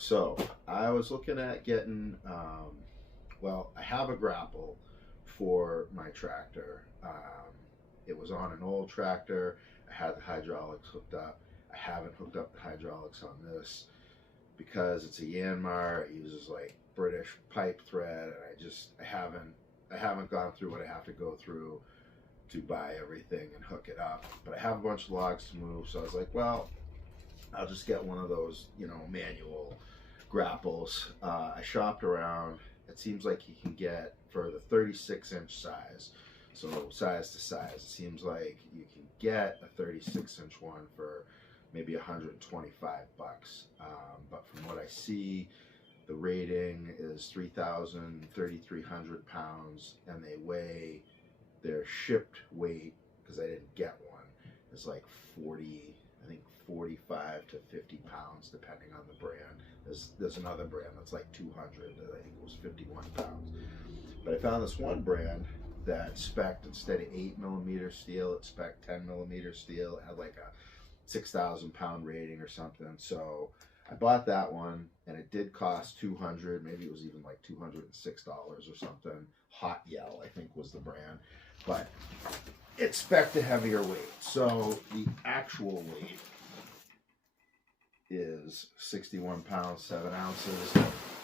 So I was looking at getting, well, I have a grapple for my tractor. It was on an old tractor. I had the hydraulics hooked up. I haven't hooked up the hydraulics on this because it's a Yanmar. It uses like British pipe thread, and I haven't gone through what I have to go through to buy everything and hook it up. But I have a bunch of logs to move, so I was like, well, I'll just get one of those, manual grapples. I shopped around. It seems like you can get for the 36-inch size, so size to size, it seems like you can get a 36-inch one for maybe 125 bucks. But from what I see, the rating is 3,300 pounds, and they weigh their shipped weight, because I didn't get one, is like 45 to 50 pounds depending on the brand. There's another brand that's like 200, that I think it was 51 pounds. But I found this one brand that spec'd, instead of 8mm steel, it spec'd 10mm steel. It had like a 6,000 pound rating or something. So I bought that one, and it did cost 200, maybe it was even like $206 or something. Hotyell, I think, was the brand. But it spec'd a heavier weight. So the actual weight is 61 pounds, 7 ounces,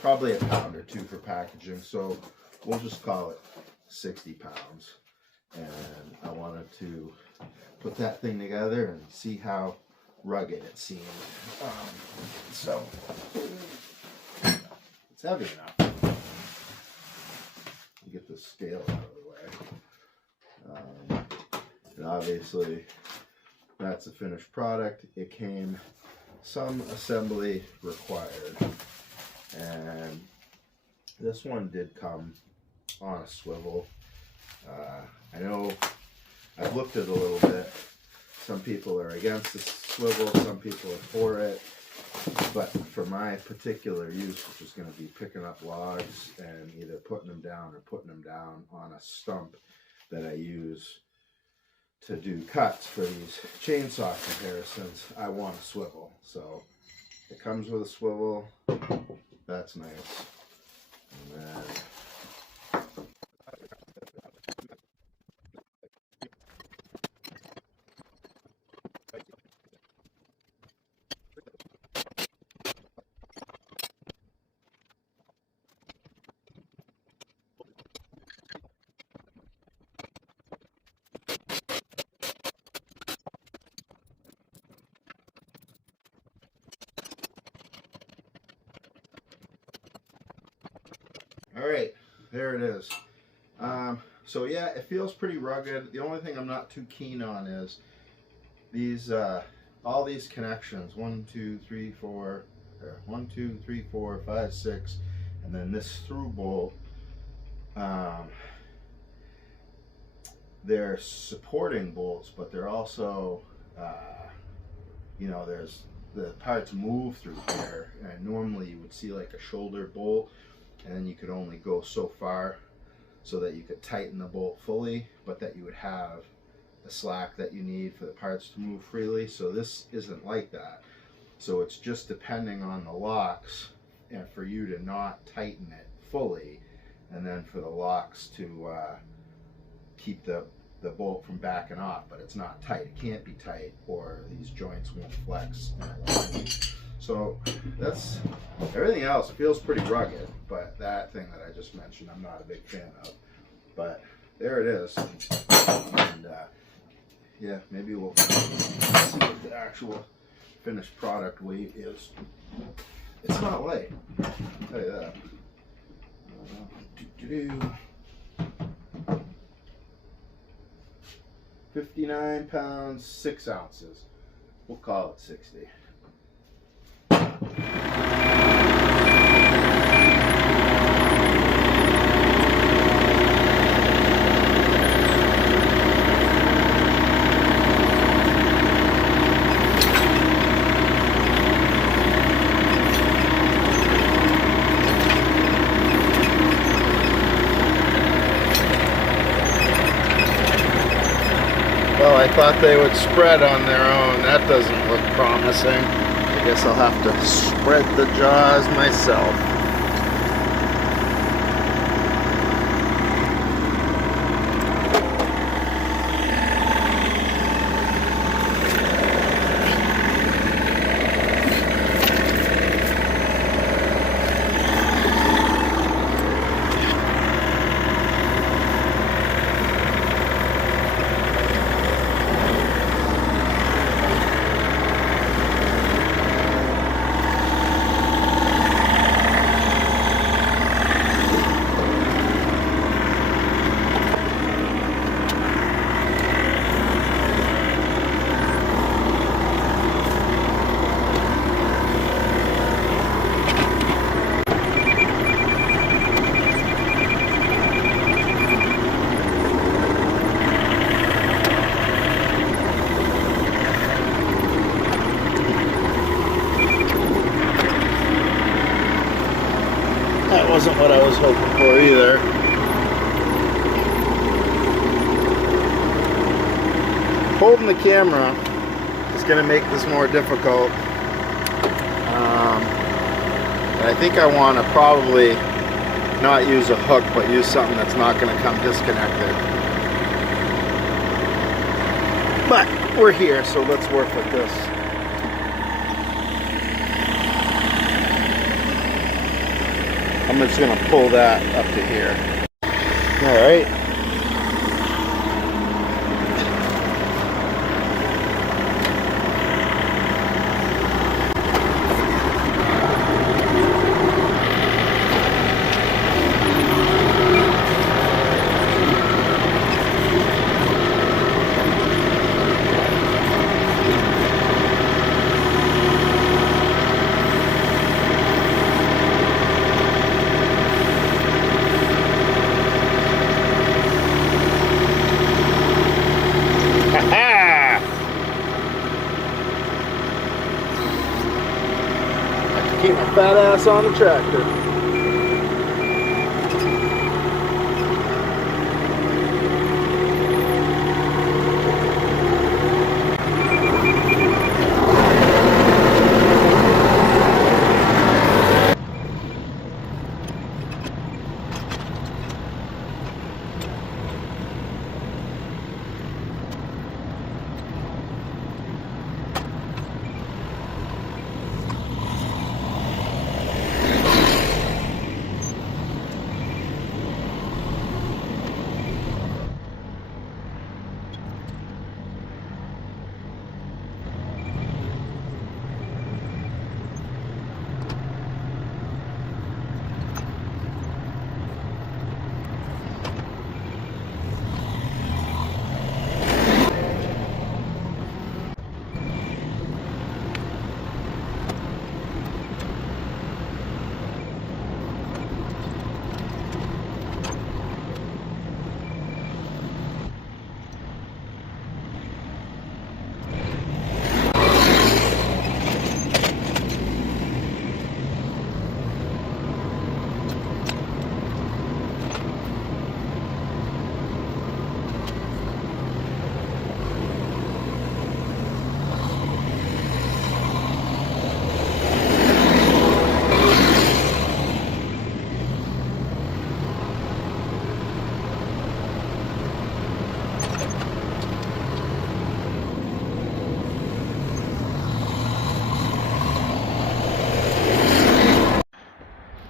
probably a pound or two for packaging. So we'll just call it 60 pounds. And I wanted to put that thing together and see how rugged it seemed. So it's heavy enough. Get the scale out of the way. And obviously that's a finished product. It came some assembly required, and this one did come on a swivel. I know I've looked at it a little bit. Some people are against the swivel, some people are for it, but for my particular use, which is going to be picking up logs and either putting them down or putting them down on a stump that I use to do cuts for these chainsaw comparisons, I want a swivel. So it comes with a swivel. That's nice. And then all right, there it is. So yeah, it feels pretty rugged. The only thing I'm not too keen on is these, all these connections, 1, 2, 3, 4, 1, 2, 3, 4, 5, 6, and then this through bolt. They're supporting bolts, but they're also, there's the parts move through here, and normally you would see like a shoulder bolt, and then you could only go so far so that you could tighten the bolt fully, but that you would have the slack that you need for the parts to move freely. So this isn't like that. So it's just depending on the locks, and for you to not tighten it fully, and then for the locks to keep the bolt from backing off, but it's not tight. It can't be tight, or these joints won't flex. So that's everything else. It feels pretty rugged, but that thing that I just mentioned, I'm not a big fan of. But there it is, and yeah, maybe we'll see what the actual finished product weight is. It's not light, I'll tell you that. 59 pounds, 6 ounces. We'll call it 60. Well, I thought they would spread on their own. That doesn't look promising. guess I'll have to spread the jaws myself. That wasn't what I was hoping for either. Holding the camera is going to make this more difficult. And I think I want to probably not use a hook, but use something that's not going to come disconnected. But we're here, so let's work with this. I'm just going to pull that up to here. All right. Keep my fat ass on the tractor.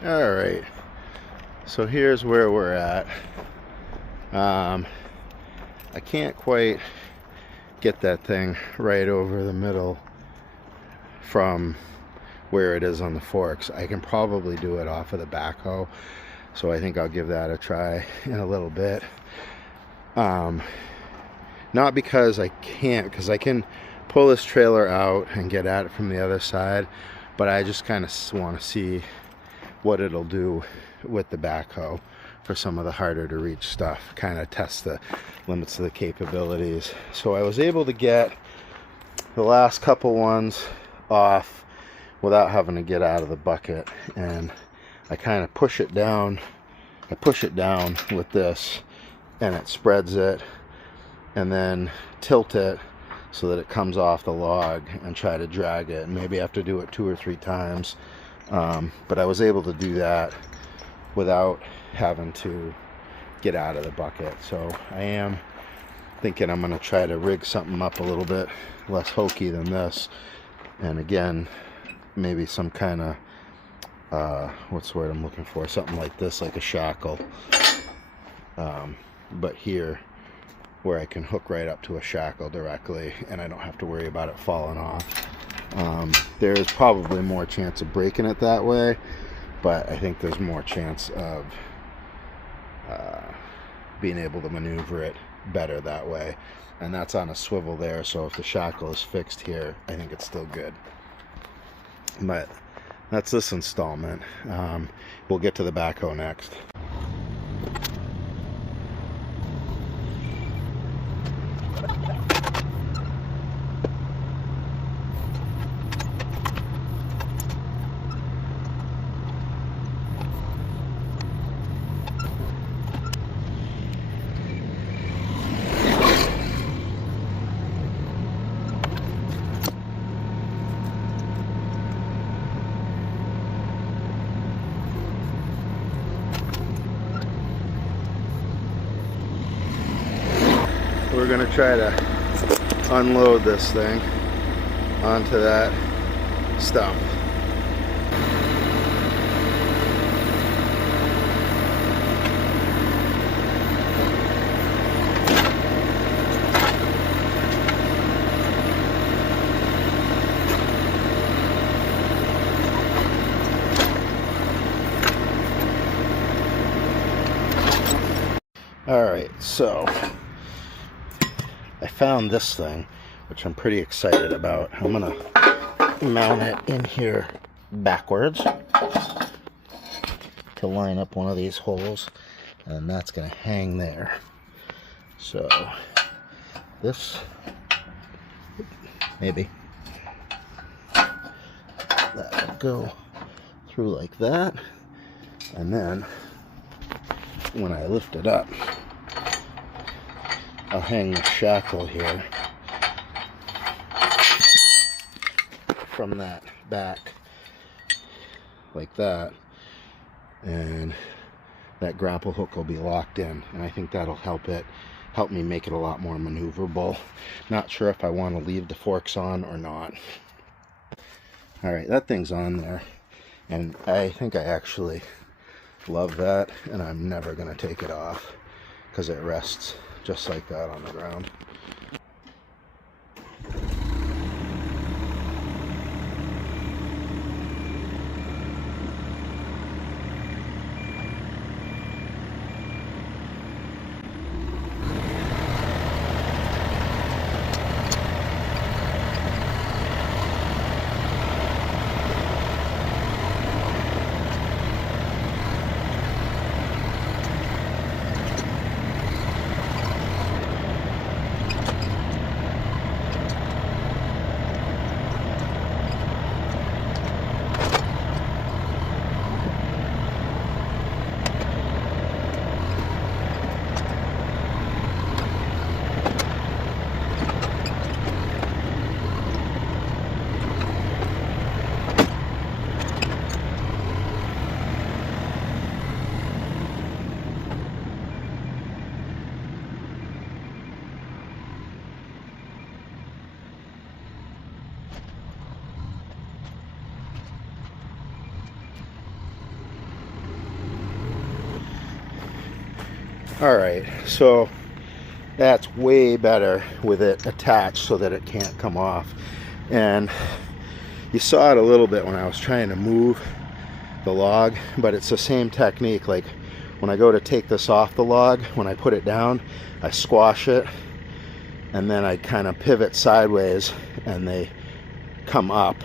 Alright, so here's where we're at. I can't quite get that thing right over the middle from where it is on the forks. I can probably do it off of the backhoe, so I think I'll give that a try in a little bit. Not because I can't, because I can pull this trailer out and get at it from the other side, but I just kind of want to see what it'll do with the backhoe for some of the harder to reach stuff, kind of test the limits of the capabilities. So I was able to get the last couple ones off without having to get out of the bucket, and I kind of push it down. I push it down with this and it spreads it, and then tilt it so that it comes off the log, and try to drag it, and maybe have to do it 2 or 3 times. But I was able to do that without having to get out of the bucket. So I am thinking I'm going to try to rig something up a little bit less hokey than this, and again, maybe some kind of what's the word I'm looking for, something like this, like a shackle, but here where I can hook right up to a shackle directly and I don't have to worry about it falling off. There is probably more chance of breaking it that way, but I think there's more chance of being able to maneuver it better that way. And that's on a swivel there, so if the shackle is fixed here, I think it's still good. But that's this installment. We'll get to the backhoe next. We're going to try to unload this thing onto that stump. Alright, so I found this thing, which I'm pretty excited about. I'm gonna mount it in here backwards to line up one of these holes, and that's gonna hang there. So this, maybe that will go through like that, and then when I lift it up, I'll hang the shackle here from that back like that, and that grapple hook will be locked in, and I think that'll help me make it a lot more maneuverable. Not sure if I want to leave the forks on or not. Alright, that thing's on there, and I think I actually love that, and I'm never going to take it off because it rests just like that on the ground. Alright, so that's way better with it attached so that it can't come off. And you saw it a little bit when I was trying to move the log, but it's the same technique. Like when I go to take this off the log, when I put it down, I squash it, and then I kind of pivot sideways and they come up.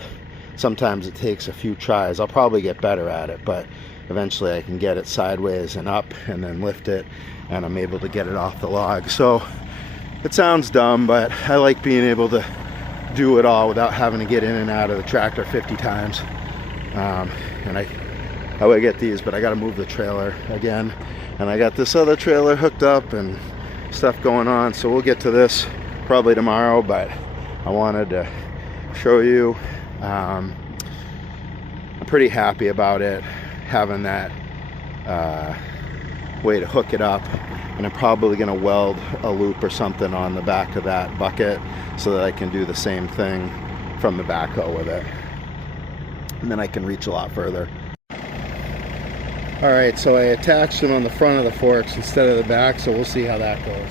Sometimes it takes a few tries. I'll probably get better at it, but eventually I can get it sideways and up and then lift it, and I'm able to get it off the log. So it sounds dumb, but I like being able to do it all without having to get in and out of the tractor 50 times. And I would get these, but I got to move the trailer again, and I got this other trailer hooked up and stuff going on, so we'll get to this probably tomorrow. But I wanted to show you. I'm pretty happy about it, having that way to hook it up, and I'm probably going to weld a loop or something on the back of that bucket so that I can do the same thing from the backhoe with it, and then I can reach a lot further. Alright, so I attached them on the front of the forks instead of the back, so we'll see how that goes.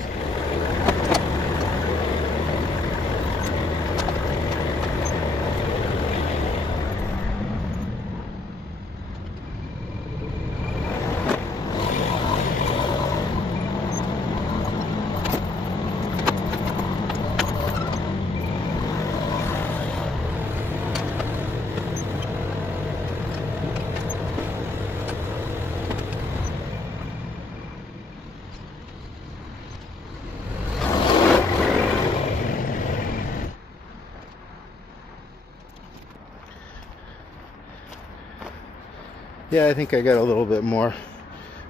Yeah, I think I got a little bit more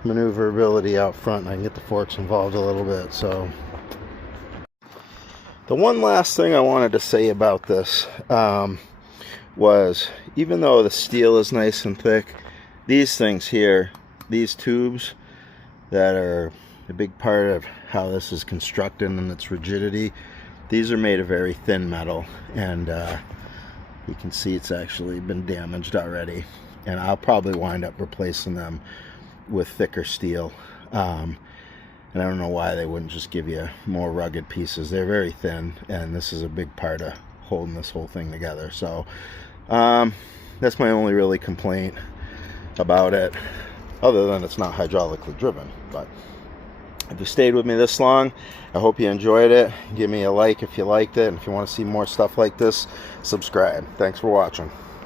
maneuverability out front, and I can get the forks involved a little bit. So the one last thing I wanted to say about this was, even though the steel is nice and thick, these things here, these tubes that are a big part of how this is constructed and its rigidity, these are made of very thin metal, and you can see it's actually been damaged already, and I'll probably wind up replacing them with thicker steel. And I don't know why they wouldn't just give you more rugged pieces. They're very thin, and this is a big part of holding this whole thing together. So that's my only really complaint about it, other than it's not hydraulically driven. But if you stayed with me this long, I hope you enjoyed it. Give me a like if you liked it, and if you want to see more stuff like this, subscribe. Thanks for watching.